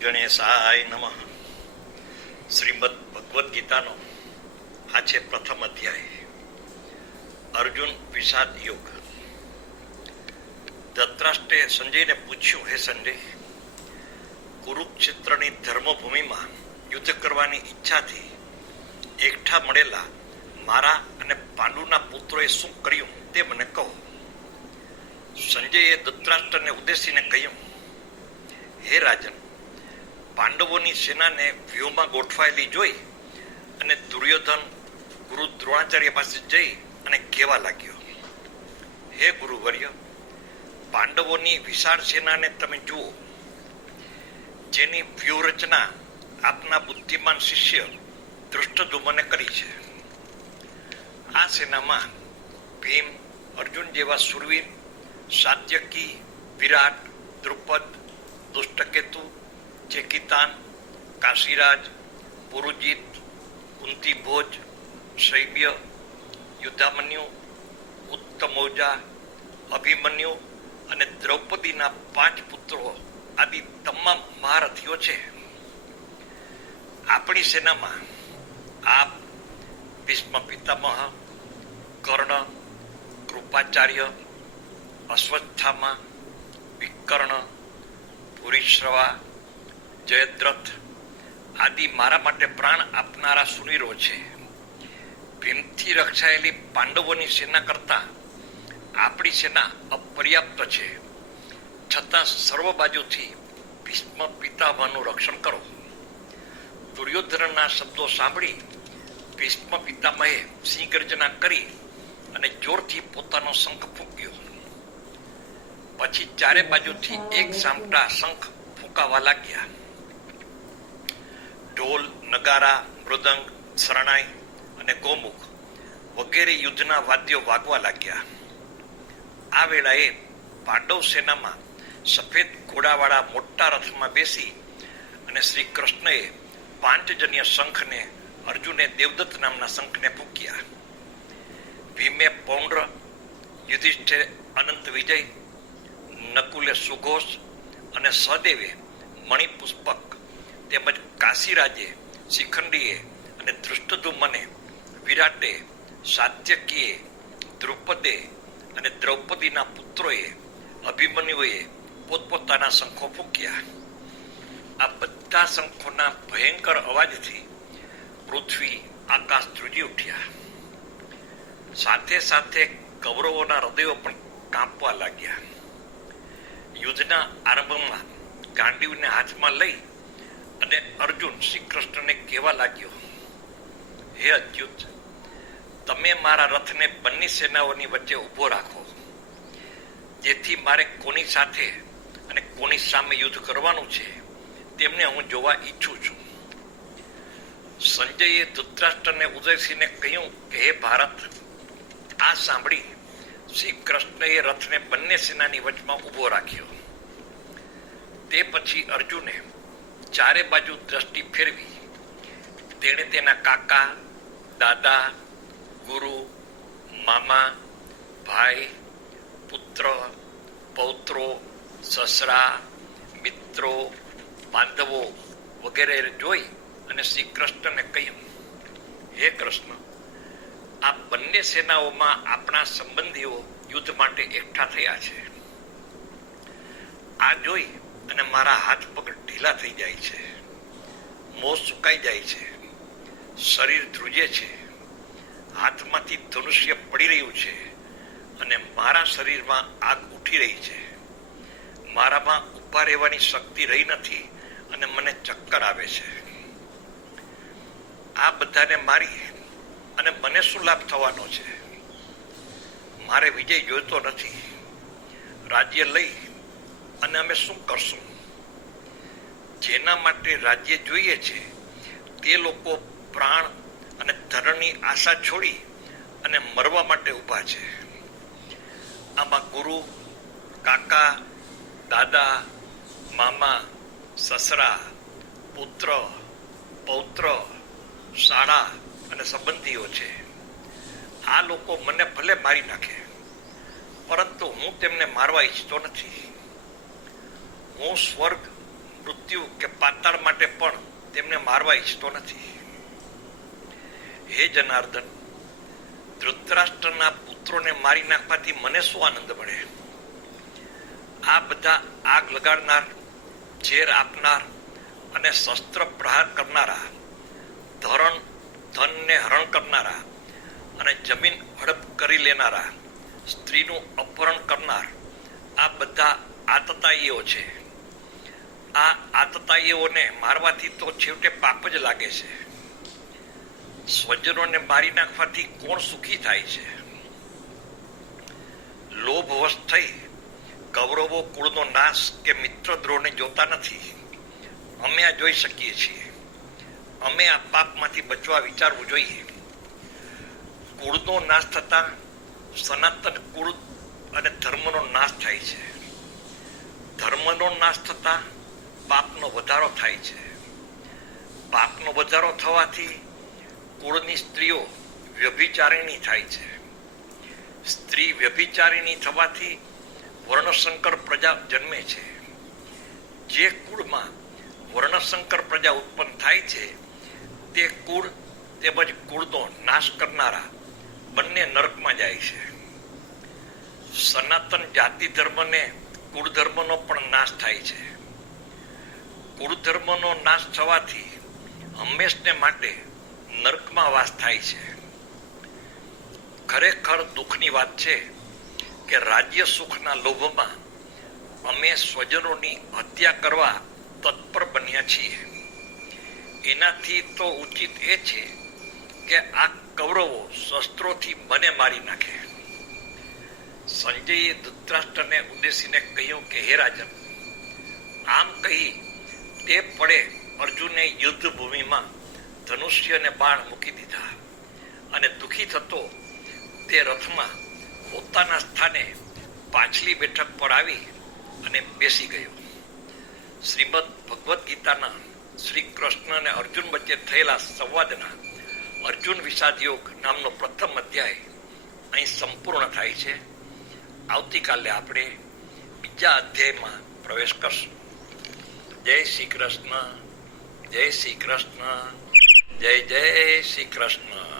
ગણેશાય નમઃ. શ્રીમદ ભગવદ્ ગીતાનો આ છે પ્રથમ અધ્યાય. અર્જુન વિષાદ યોગ. ધૃતરાષ્ટ્રે સંજયને પૂછ્યું, હે સંજય, કુરુક્ષેત્રની ધર્મભૂમિમાં યુદ્ધ કરવાની ઈચ્છાથી એકઠા મળેલા મારા અને પાંડુના પુત્રોએ શું કર્યું તે મને કહો. સંજયે ધૃતરાષ્ટ્રને ઉદ્દેશીને કહ્યું, હે રાજન, પાંડવોની સેનાને વ્યૂહમાં ગોઠવાયેલી જોઈ અને દુર્યોધન ગુરુ દ્રોણાચાર્ય પાસે જઈ અને કહેવા લાગ્યો, હે ગુરુવર્ય, પાંડવોની વિશાળ સેનાને તમે જુઓ, જેની વ્યૂહરચના આપના બુદ્ધિમાન શિષ્ય ધૃષ્ટદ્યુમ્ને કરી છે. આ સેનામાં ભીમ, અર્જુન જેવા સુરવીર, સાત્યકી, વિરાટ, દ્રુપદ, દુષ્ટકેતુ, ચેકિતાન, કાશીરાજ, પુરુજીત, કુંતીભોજ, શૈબ્ય, યુદ્ધામન્યુ, ઉત્તમૌજા, અભિમન્યુ અને દ્રૌપદીના 5 પુત્રો આદિ તમામ મહારથીઓ છે. આપણી સેનામાં આપ, ભીષ્મ પિતામહ, કર્ણ, કૃપાચાર્ય, અશ્વત્થામા, વિકર્ણ, ભૂરિશ્રવા, જયદ્રથ આદિ મારા માટે પ્રાણ આપનારા સુરીરો છે. ભીમથી રક્ષાયેલી પાંડવોની સેના કરતા આપણી સેના અપર્યાપ્ત છે. છતાં સર્વ બાજુથી ભીષ્મ પિતામહનું રક્ષણ કરો. દુર્યોધનના શબ્દો સાંભળી ભીષ્મ પિતામહે સિંહ ગર્જના કરી અને જોરથી પોતાનો શંખ ફૂંક્યો. પછી ચારે બાજુથી એક સામટા શંખ ફૂંકાવા લાગ્યા. ઢોલ, નગારા, મૃદંગ, શરણાઈ અને ગોમુખ વગેરે યુદ્ધના વાદ્યો વાગવા લાગ્યા. આ વેળાએ પાંડવ સેનામાં સફેદ ઘોડાવાળા મોટા રથમાં બેસી અને શ્રી કૃષ્ણએ પાંચજન્ય શંખને, અર્જુને દેવદત્ત નામના શંખને ફૂંક્યા. ભીમે પૌંડ્ર, યુધિષ્ઠિરે અનંત વિજય, નકુલે સુઘોષ અને સહદેવે મણિપુષ્પક તેમજ કાશીરાજે શિખંડીએ અને ધૃષ્ટદ્યુમ્ને, વિરાટે, સાત્યકીએ, દ્રુપદે અને દ્રૌપદીના પુત્રોએ, અભિમન્યુએ પોતપોતાના શંખો ફૂંક્યા. આ બધા શંખોના ભયંકર અવાજથી પૃથ્વી, આકાશ ધ્રુજી ઉઠ્યા. સાથે સાથે કૌરવોના હૃદયો પણ કાંપવા લાગ્યા. યુદ્ધના આરંભમાં ગાંડીવને હાથમાં લઈ અને અર્જુન શ્રી કૃષ્ણને કહેવા લાગ્યો, હે અચ્યુત, તમે મારા રથને બંને સેનાઓની વચ્ચે ઊભો રાખો, જેથી મારે કોની સાથે અને કોની સામે યુદ્ધ કરવાનું છે તેમને હું જોવા ઈચ્છું છું. સંજયે ધૃતરાષ્ટ્રને ઉદ્દેશીને કહ્યું કે, હે ભારત, આ સાંભળી શ્રી કૃષ્ણએ રથને બંને સેનાની વચમાં ઊભો રાખ્યો. તે પછી અર્જુને ચારે બાજુ દ્રષ્ટિ ફેરવી. તેણે તેના કાકા, દાદા, ગુરુ, મામા, ભાઈ, પુત્ર, પૌત્રો, સસરા, મિત્રો, બાંધવો વગેરે જોઈ અને શ્રી કૃષ્ણને કહ્યું, હે કૃષ્ણ, આ બંને સેનાઓમાં આપણા સંબંધીઓ યુદ્ધ માટે એકઠા થયા છે. આ જોઈ અને મારા હાથ પગ ઢીલા થઈ જાય છે, મોં સુકાઈ જાય છે, શરીર ધ્રુજે છે, હાથમાંથી ધનુષ્ય પડી રહ્યું છે અને મારા શરીરમાં આગ ઉઠી રહી છે. મારામાં ઊભા રહેવાની શક્તિ રહી નથી અને મને ચક્કર આવે છે. આ બધાને મારી અને મને શું લાભ થવાનો છે? મારે વિજય જોઈતો નથી. રાજ્ય લઈ અને અમે શું કરશું? જેના માટે રાજ્ય જોઈએ છે તે લોકો પ્રાણ અને ધનની આશા છોડી અને મરવા માટે ઊભા છે. આમાં ગુરુ, કાકા, દાદા, મામા, સસરા, પુત્ર, પૌત્ર, શાળા અને સંબંધીઓ છે. આ લોકો મને ભલે મારી નાખે, પરંતુ હું તેમને મારવા ઈચ્છતો નથી. હું સ્વર્ગ, મૃત્યુ કે પાતાળ માટે પણ તેમને મારવા ઈચ્છતો નથી. હે જનાર્દન, ધૃતરાષ્ટ્રના પુત્રોને મારી નાખવાથી મને શું આનંદ મળે? આ બધા આગ લગાડનાર, ઝેર આપનાર અને શસ્ત્ર પ્રહાર કરનારા, ધનને હરણ કરનારા અને જમીન હડપ કરી લેનારા, સ્ત્રીનું અપહરણ કરનાર, આ બધા આતતાઈઓ છે. આ આતતાઈઓને મારવાથી તો છેવટે પાપ જ લાગે છે. સ્વજનોને મારી નાખવાથી કોણ સુખી થાય છે? લોભવશ થઈ કૌરવો કુળનો નાશ કે મિત્રદ્રોહને જોતા નથી. અમે આ જોઈ શકીએ છીએ. અમે આ પાપમાંથી બચવા વિચારવું જોઈએ. કુળનો નાશ થતા સનાતન કુળ અને ધર્મનો નાશ થાય છે. ધર્મનો નાશ થતા પાપનો વધારો થાય છે. પાપનો વધારો થવાથી કુળની સ્ત્રીઓ વ્યભિચારિણી થાય છે. સ્ત્રી વ્યભિચારિણી થવાથી વર્ણશંકર પ્રજા જન્મે છે. જે કુળમાં વર્ણશંકર પ્રજા ઉત્પન્ન થાય છે તે કુળ તેમજ કુળનો નાશ કરનારા બંને નરકમાં જાય છે. સનાતન જાતિ ધર્મને કુળ ધર્મનો પણ નાશ થાય છે. કુળ ધર્મનો નાશ થવાથી હંમેશને માટે નરકમાં વાસ થાય છે. ખરેખર દુઃખની વાત છે કે રાજ્ય સુખના લોભમાં અમે સ્વજનોની હત્યા કરવા તત્પર બન્યા છીએ. એનાથી તો ઉચિત એ છે કે આ કૌરવો શસ્ત્રોથી મને મારી નાખે. સંજયે ધૃતરાષ્ટ્રને ઉદ્દેશીને કહ્યું કે હે રાજન, આમ કહી તે પડે અર્જુને યુદ્ધ ભૂમિમાં ધનુષ્ય અને બાણ મૂકી દીધા અને દુઃખી થતો તે રથમાં પોતાના સ્થાને પાછલી બેઠક પર આવી અને બેસી ગયો. શ્રીમદ ભગવદ્ ગીતાના શ્રી કૃષ્ણ અને અર્જુન વચ્ચે થયેલા સંવાદના અર્જુન વિષાદ યોગ નામનો પ્રથમ અધ્યાય અહીં સંપૂર્ણ થાય છે. આવતીકાલે આપણે બીજા અધ્યાયમાં પ્રવેશ કરશું. જય શ્રી કૃષ્ણ, જય શ્રી કૃષ્ણ, જય જય શ્રી કૃષ્ણ.